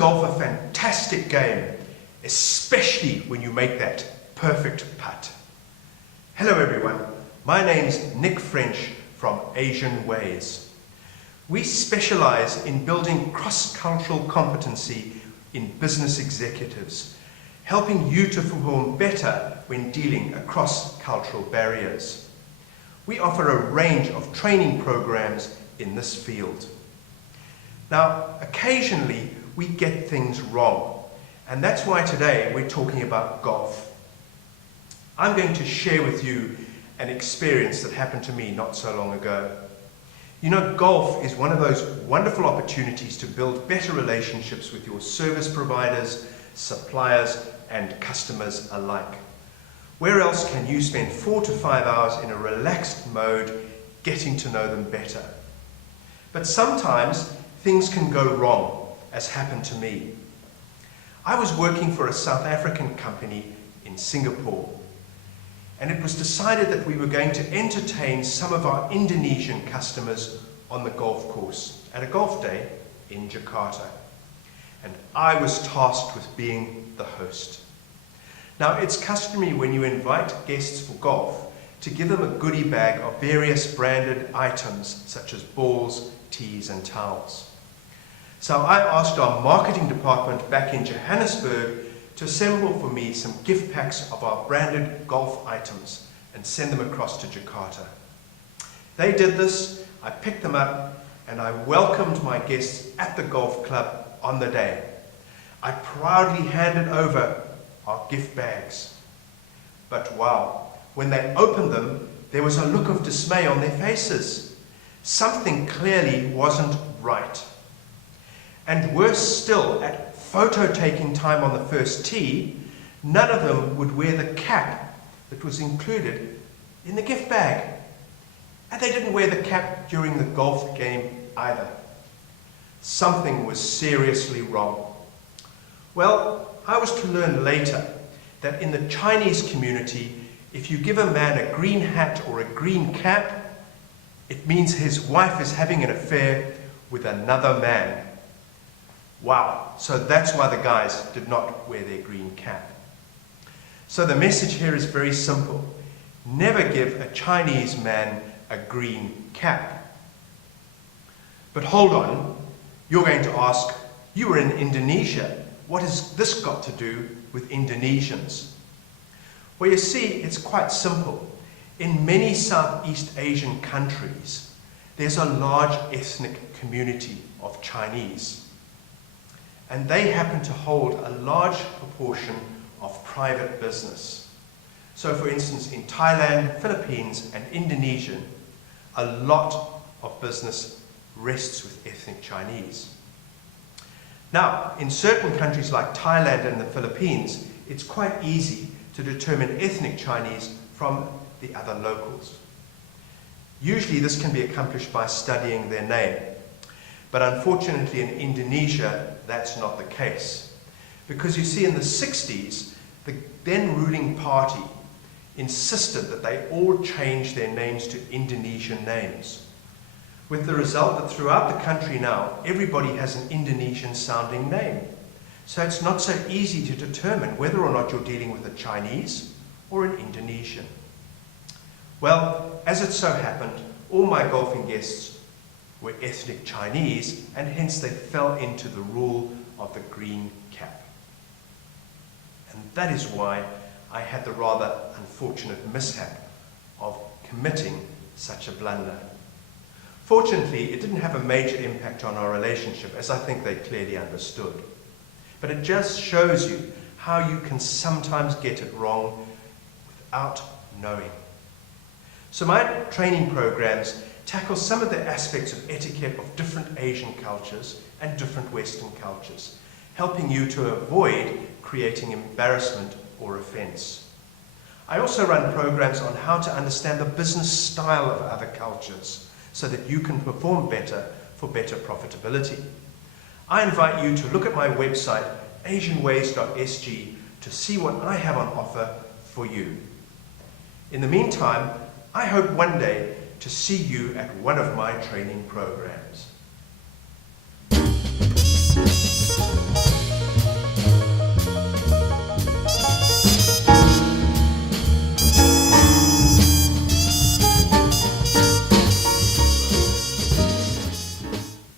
golf a fantastic game, especially when you make that perfect putt. Hello everyone, my name's Nick French from Asian Ways. We specialize in building cross-cultural competency in business executives, helping you to perform better when dealing across cultural barriers. We offer a range of training programs in this field. Now, occasionally we get things wrong, and that's why today we're talking about golf. I'm going to share with you an experience that happened to me not so long ago. You know, golf is one of those wonderful opportunities to build better relationships with your service providers, suppliers, and customers alike. Where else can you spend 4 to 5 hours in a relaxed mode getting to know them better? But sometimes things can go wrong, as happened to me. I was working for a South African company in Singapore, and it was decided that we were going to entertain some of our Indonesian customers on the golf course at a golf day in Jakarta. And I was tasked with being the host. Now, it's customary when you invite guests for golf to give them a goodie bag of various branded items such as balls, tees and towels. So I asked our marketing department back in Johannesburg to assemble for me some gift packs of our branded golf items and send them across to Jakarta. They did this, I picked them up, and I welcomed my guests at the golf club on the day. I proudly handed over our gift bags. But wow, when they opened them, there was a look of dismay on their faces. Something clearly wasn't right. And worse still, at photo taking time on the first tee, none of them would wear the cap that was included in the gift bag. And they didn't wear the cap during the golf game either. Something was seriously wrong. Well, I was to learn later that in the Chinese community, if you give a man a green hat or a green cap, it means his wife is having an affair with another man. Wow, so that's why the guys did not wear their green cap. So the message here is very simple. Never give a Chinese man a green cap. But hold on, you're going to ask, you were in Indonesia. What has this got to do with Indonesians? Well, you see, it's quite simple. In many Southeast Asian countries, there's a large ethnic community of Chinese. And they happen to hold a large proportion of private business. So for instance, in Thailand, Philippines, and Indonesia, a lot of business rests with ethnic Chinese. Now, in certain countries like Thailand and the Philippines, it's quite easy to determine ethnic Chinese from the other locals. Usually this can be accomplished by studying their name. But unfortunately in Indonesia, that's not the case. Because you see, in the 60s, the then ruling party insisted that they all change their names to Indonesian names, with the result that throughout the country now, everybody has an Indonesian sounding name. So it's not so easy to determine whether or not you're dealing with a Chinese or an Indonesian. Well, as it so happened, all my golfing guests were ethnic Chinese, and hence they fell into the rule of the green cap. And that is why I had the rather unfortunate mishap of committing such a blunder. Fortunately, it didn't have a major impact on our relationship, as I think they clearly understood. But it just shows you how you can sometimes get it wrong without knowing. So my training programs tackle some of the aspects of etiquette of different Asian cultures and different Western cultures, helping you to avoid creating embarrassment or offense. I also run programs on how to understand the business style of other cultures so that you can perform better for better profitability. I invite you to look at my website, asianways.sg, to see what I have on offer for you. In the meantime, I hope one day to see you at one of my training programs.